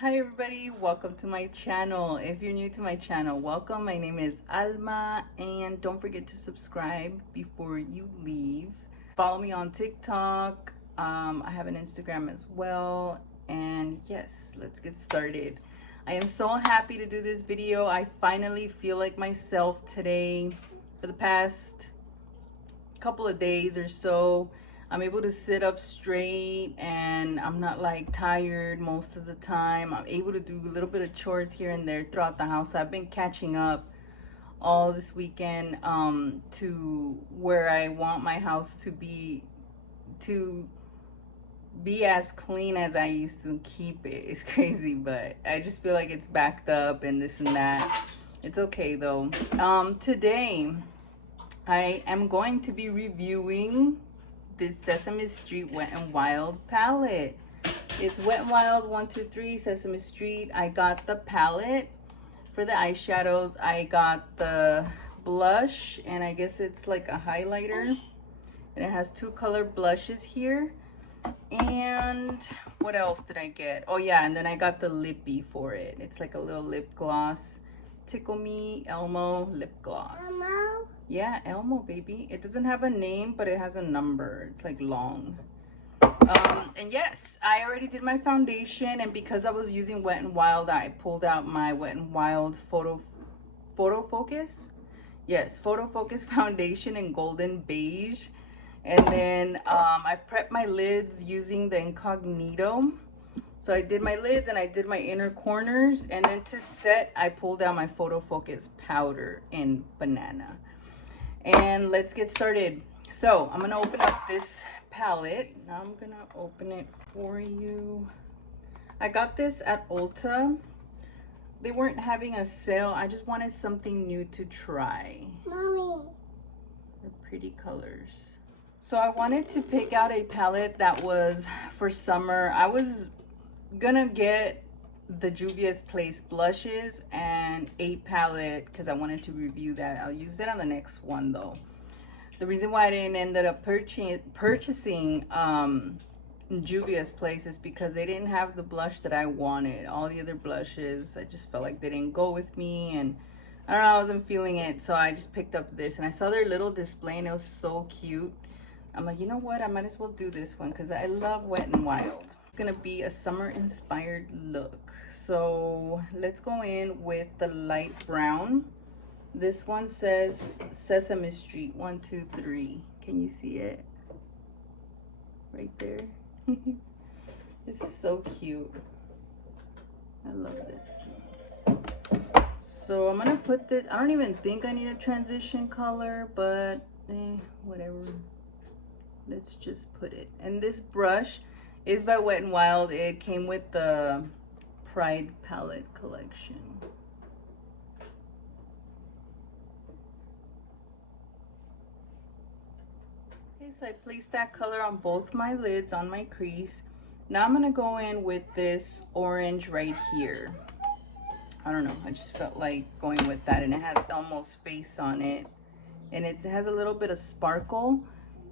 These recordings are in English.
Hi everybody, welcome to my channel. If you're new to my channel, welcome. My name is Alma and don't forget to subscribe before you leave. Follow me on TikTok. I have an Instagram as well. And yes, let's get started. I am so happy to do this video. I finally feel like myself today. For the past couple of days or so, I'm able to sit up straight and I'm not like tired most of the time. I'm able to do a little bit of chores here and there throughout the house. So I've been catching up all this weekend to where I want my house to be as clean as I used to keep it. It's crazy, but I just feel like it's backed up and this and that. It's okay though. Today I am going to be reviewing this Sesame Street Wet n Wild palette. It's Wet n Wild 123 Sesame Street. I got the palette for the eyeshadows. I got the blush, and I guess it's like a highlighter. And it has two color blushes here. And what else did I get? Oh yeah, and then I got the lippy for it. It's like a little lip gloss. Tickle Me Elmo lip gloss. Elmo? Yeah, Elmo, baby. It doesn't have a name, but it has a number. It's like long. And yes, I already did my foundation, and because I was using Wet n Wild, I pulled out my Wet n Wild photo focus. Yes, photo focus foundation in golden beige. And then I prepped my lids using the Incognito. So I did my lids and I did my inner corners, and then to set, I pulled out my photo focus powder in banana. And let's get started. So I'm gonna open up this palette. Now I'm gonna open it for you. I got this at Ulta. They weren't having a sale. I just wanted something new to try. Mommy. The pretty colors. So I wanted to pick out a palette that was for summer. I was gonna get the Juvia's Place blushes and 8 palette because I wanted to review that. I'll use that on the next one though. The reason why I didn't end up purchasing Juvia's Place is because they didn't have the blush that I wanted. All the other blushes, I just felt like they didn't go with me, and I don't know, I wasn't feeling it, so I just picked up this, and I saw their little display and it was so cute. I'm like, you know what, I might as well do this one because I love Wet n Wild. Gonna be a summer inspired look. So let's go in with the light brown. This one says Sesame Street 123. Can you see it right there? This is so cute. I love this. So I'm gonna put this, I don't even think I need a transition color, but whatever, let's just put it. And this brush is by Wet n Wild. It came with the Pride palette collection. Okay, so I placed that color on both my lids on my crease. Now I'm gonna go in with this orange right here. I don't know, I just felt like going with that, and it has Elmo's face on it, and it has a little bit of sparkle,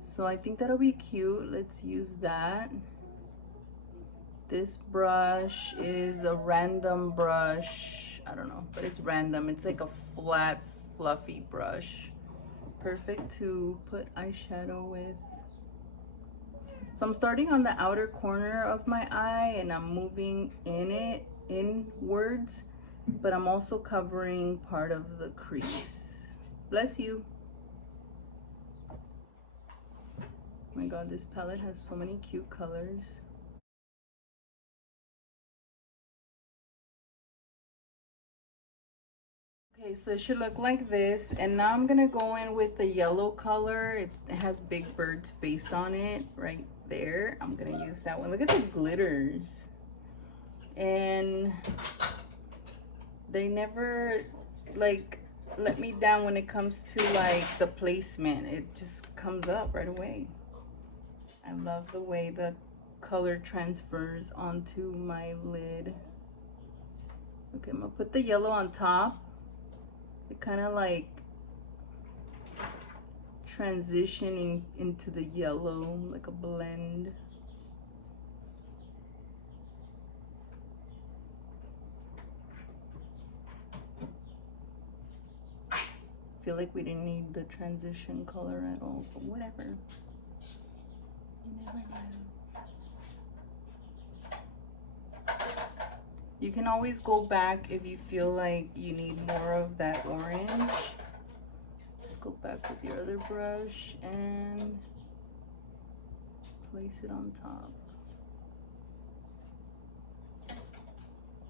so I think that'll be cute. Let's use that. This brush is a random brush. I don't know, but it's random. It's like a flat, fluffy brush. Perfect to put eyeshadow with. So I'm starting on the outer corner of my eye and I'm moving inwards, but I'm also covering part of the crease. Bless you. Oh my God, this palette has so many cute colors. Okay, so it should look like this, and now I'm gonna go in with the yellow color. It has Big Bird's face on it right there. I'm gonna use that one. Look at the glitters, and they never like let me down when it comes to like the placement. It just comes up right away. I love the way the color transfers onto my lid. Okay, I'm gonna put the yellow on top. It kind of like transitioning into the yellow, like a blend. feel like we didn't need the transition color at all, but whatever. You never know. You can always go back if you feel like you need more of that orange. Just go back with your other brush and place it on top.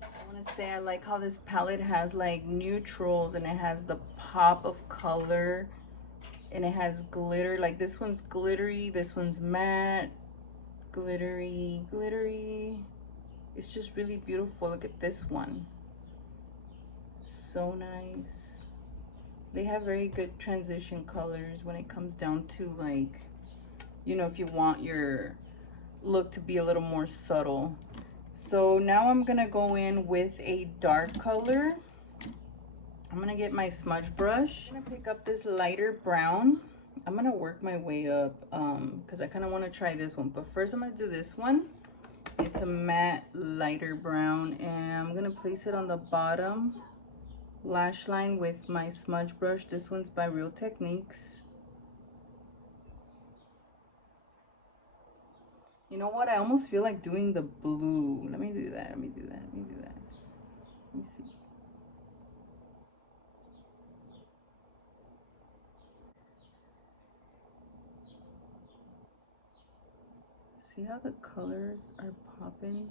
I want to say I like how this palette has like neutrals and it has the pop of color and it has glitter. Like this one's glittery, this one's matte, glittery, glittery. It's just really beautiful. Look at this one. So nice. They have very good transition colors when it comes down to, like, you know, if you want your look to be a little more subtle. So now I'm gonna go in with a dark color. I'm gonna get my smudge brush. I'm gonna pick up this lighter brown. I'm gonna work my way up because I kind of want to try this one. But first I'm gonna do this one. It's a matte lighter brown and I'm gonna place it on the bottom lash line with my smudge brush. This one's by Real Techniques. You know what? I almost feel like doing the blue. Let me do that. Let me do that. Let me do that. Let me see. See how the colors are popping?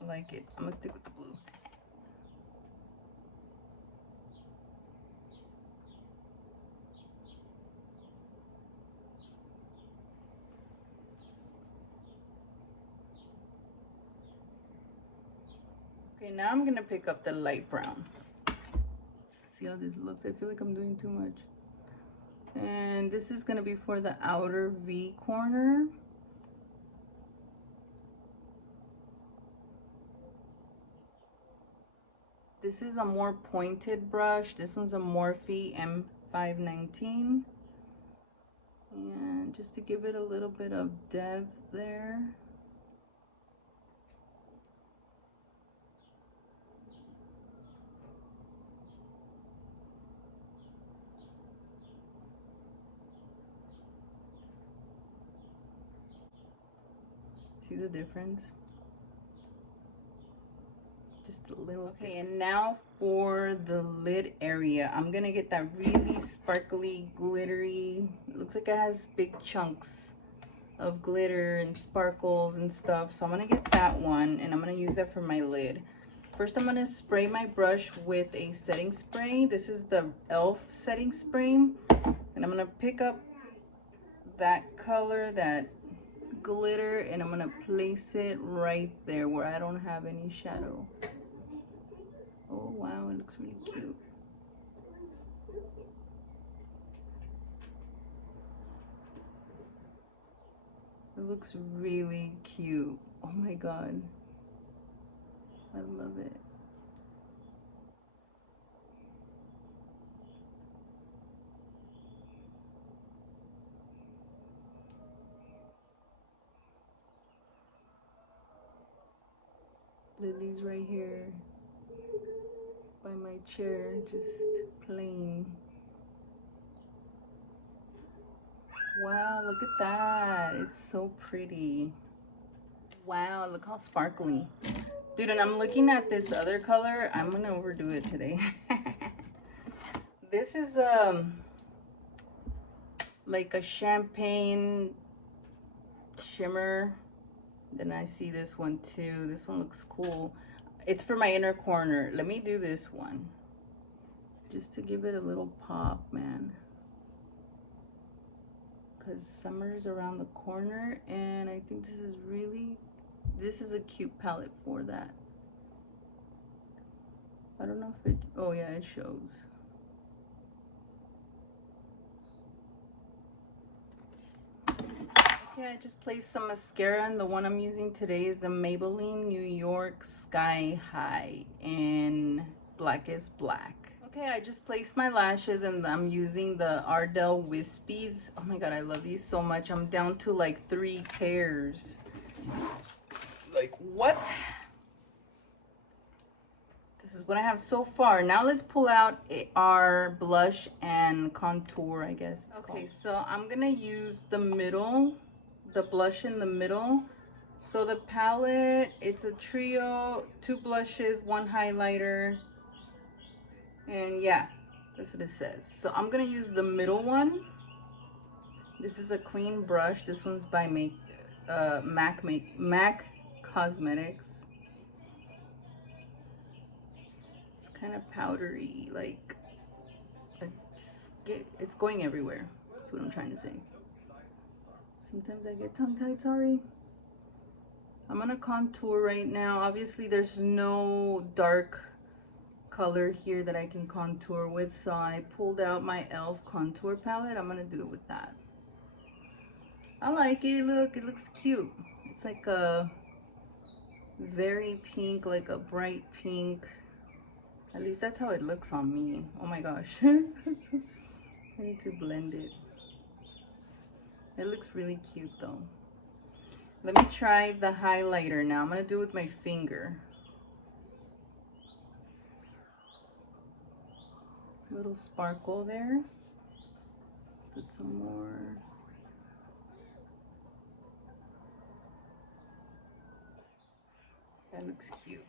I like it. I'm gonna stick with the blue. Okay, now I'm gonna pick up the light brown. See how this looks? I feel like I'm doing too much. And this is gonna be for the outer V corner. This is a more pointed brush. This one's a Morphe M519. And just to give it a little bit of depth there. See the difference? Just a little. Okay, and now for the lid area, I'm gonna get that really sparkly, glittery. It looks like it has big chunks of glitter and sparkles and stuff. So I'm gonna get that one and I'm gonna use that for my lid. First, I'm gonna spray my brush with a setting spray. This is the e.l.f. setting spray. And I'm gonna pick up that color, that glitter, and I'm gonna place it right there where I don't have any shadow. Oh wow, it looks really cute. It looks really cute. Oh my god, I love it. Lily's right here by my chair, just playing. Wow, look at that. It's so pretty. Wow, look how sparkly. Dude, and I'm looking at this other color. I'm gonna overdo it today. This is like a champagne shimmer. Then I see this one too. This one looks cool. It's for my inner corner. Let me do this one just to give it a little pop, man, because summer's around the corner and I think this is a cute palette for that. I don't know if it, oh yeah, it shows. Okay, I just placed some mascara and the one I'm using today is the Maybelline New York Sky High in Blackest Black. Okay, I just placed my lashes and I'm using the Ardell Wispies. Oh my god, I love these so much. I'm down to like 3 pairs. Like, what? This is what I have so far. Now let's pull out our blush and contour, I guess it's called. So I'm gonna use the middle, the blush in the middle. So the palette, it's a trio, 2 blushes, 1 highlighter, and yeah, that's what it says. So I'm gonna use the middle one. This is a clean brush. This one's by MAC Cosmetics. It's kind of powdery, like it's going everywhere. That's what I'm trying to say. Sometimes I get tongue-tied, sorry. I'm gonna contour right now. Obviously there's no dark color here that I can contour with, so I pulled out my e.l.f. contour palette. I'm gonna do it with that. I like it. Look, it looks cute. It's like a very pink, like a bright pink. At least that's how it looks on me. Oh my gosh. I need to blend it. It looks really cute though. Let me try the highlighter now. I'm gonna do it with my finger. Little sparkle there. Put some more. That looks cute.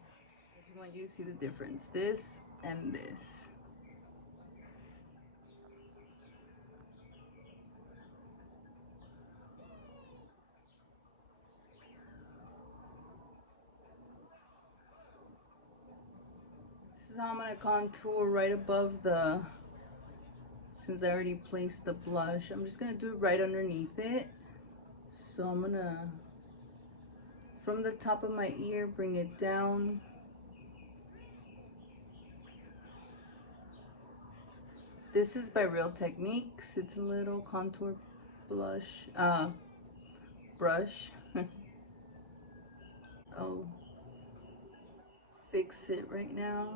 I just want you to see the difference. This and this. This is how I'm gonna contour right above the, since I already placed the blush, I'm just gonna do it right underneath it. So I'm gonna, from the top of my ear, bring it down. This is by Real Techniques. It's a little contour brush. I'll fix it right now.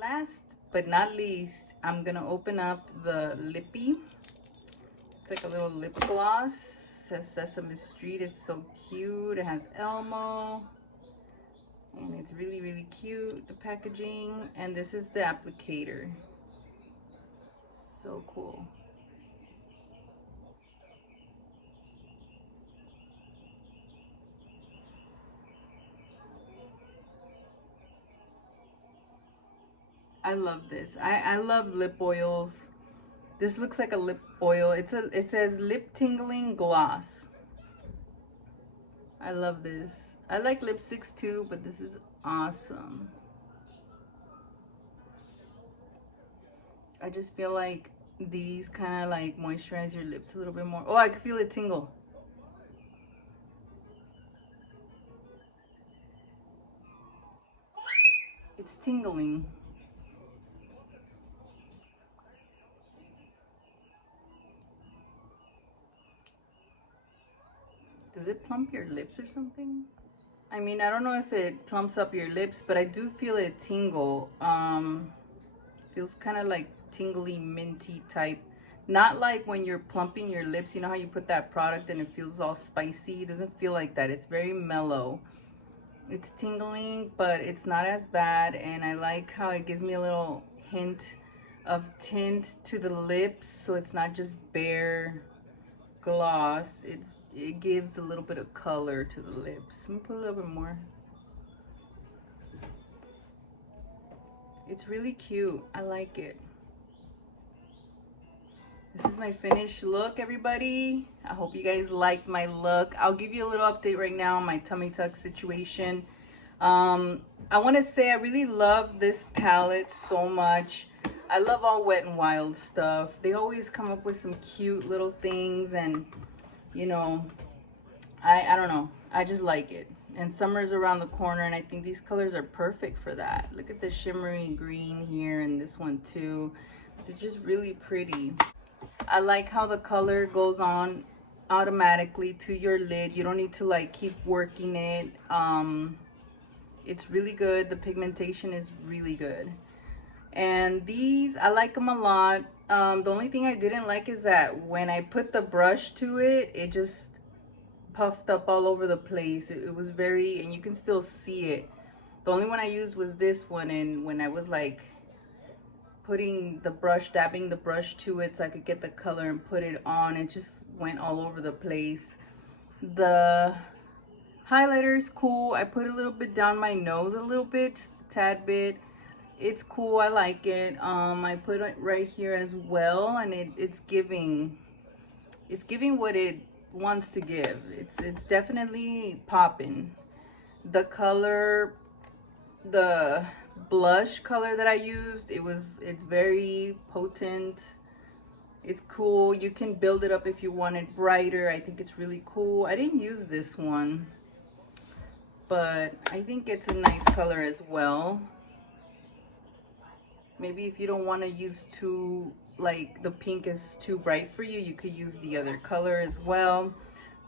Last but not least, I'm gonna open up the lippy. It's like a little lip gloss. It says Sesame Street. It's so cute. It has Alma. And it's really, really cute, the packaging. And this is the applicator. So cool. I love this. I love lip oils. This looks like a lip oil. It says lip tingling gloss. I love this. I like lipsticks too, but this is awesome. I just feel like these kind of like moisturize your lips a little bit more. Oh, I can feel it tingle. It's tingling. Does it plump your lips or something? I mean, I don't know if it plumps up your lips, but I do feel it tingle. Feels kind of like tingly, minty type. Not like when you're plumping your lips, you know how you put that product and it feels all spicy? It doesn't feel like that. It's very mellow. It's tingling, but it's not as bad, and I like how it gives me a little hint of tint to the lips, so it's not just bare gloss. It gives a little bit of color to the lips. Let me put a little bit more. It's really cute. I like it. This is my finished look, everybody. I hope you guys liked my look. I'll give you a little update right now on my tummy tuck situation. I want to say I really love this palette so much. I love all Wet n Wild stuff. They always come up with some cute little things, and you know, I don't know. I just like it. And summer's around the corner, and I think these colors are perfect for that. Look at the shimmery green here, and this one too. They're just really pretty. I like how the color goes on automatically to your lid. You don't need to like keep working it. It's really good. The pigmentation is really good. And these, I like them a lot. The only thing I didn't like is that when I put the brush to it, it just puffed up all over the place. It was very, and you can still see it. The only one I used was this one, and when I was like putting the brush, dabbing the brush to it so I could get the color and put it on, it just went all over the place. The highlighter is cool. I put a little bit down my nose, a little bit, just a tad bit. It's cool, I like it. I put it right here as well, and it's giving what it wants to give. It's definitely popping. The color, the blush color that I used, it's very potent. It's cool. You can build it up if you want it brighter. I think it's really cool. I didn't use this one, but I think it's a nice color as well. Maybe if you don't want to use too, like the pink is too bright for you, you could use the other color as well.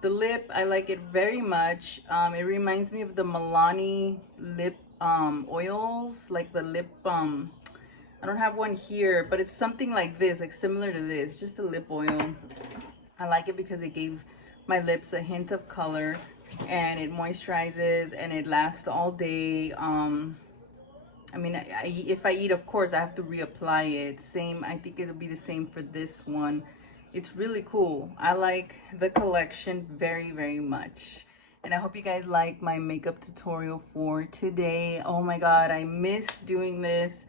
The lip, I like it very much. It reminds me of the Milani lip oils, like the lip, I don't have one here, but it's something like this, like similar to this, just a lip oil. I like it because it gave my lips a hint of color, and it moisturizes, and it lasts all day. I mean, if I eat, of course, I have to reapply it. Same, I think it'll be the same for this one. It's really cool. I like the collection very, very much. And I hope you guys like my makeup tutorial for today. Oh my God, I miss doing this.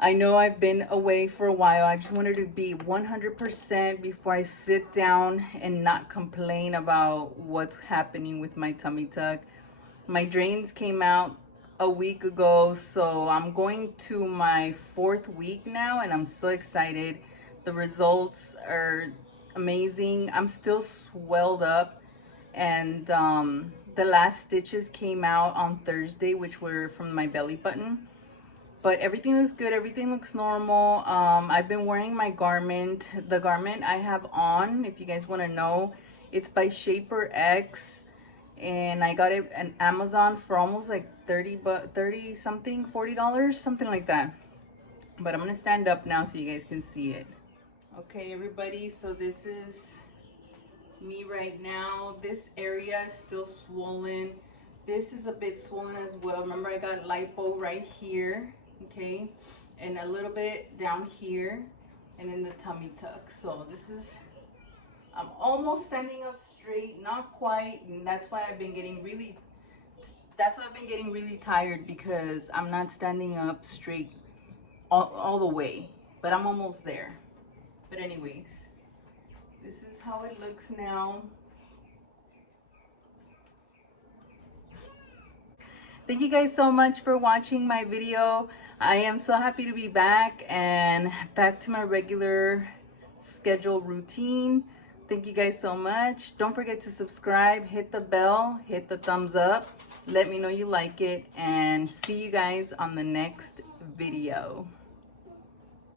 I know I've been away for a while. I just wanted to be 100% before I sit down and not complain about what's happening with my tummy tuck. My drains came out a week ago, so I'm going to my 4th week now, and I'm so excited. The results are amazing. I'm still swelled up, and the last stitches came out on Thursday, which were from my belly button. But everything looks good. Everything looks normal. I've been wearing my garment. The garment I have on, if you guys want to know, it's by Shaper X, and I got it on Amazon for almost like 30 something, $40, something like that. But I'm gonna stand up now so you guys can see it. Okay, everybody, so this is me right now. This area is still swollen. This is a bit swollen as well. Remember, I got lipo right here, okay, and a little bit down here, and in the tummy tuck. So this is, I'm almost standing up straight, not quite, and that's why I've been getting really tired, because I'm not standing up straight all the way, but I'm almost there. But anyways, this is how it looks now. Thank you guys so much for watching my video. I am so happy to be back and back to my regular schedule routine. Thank you guys so much. Don't forget to subscribe, hit the bell, hit the thumbs up. Let me know you like it, and see you guys on the next video.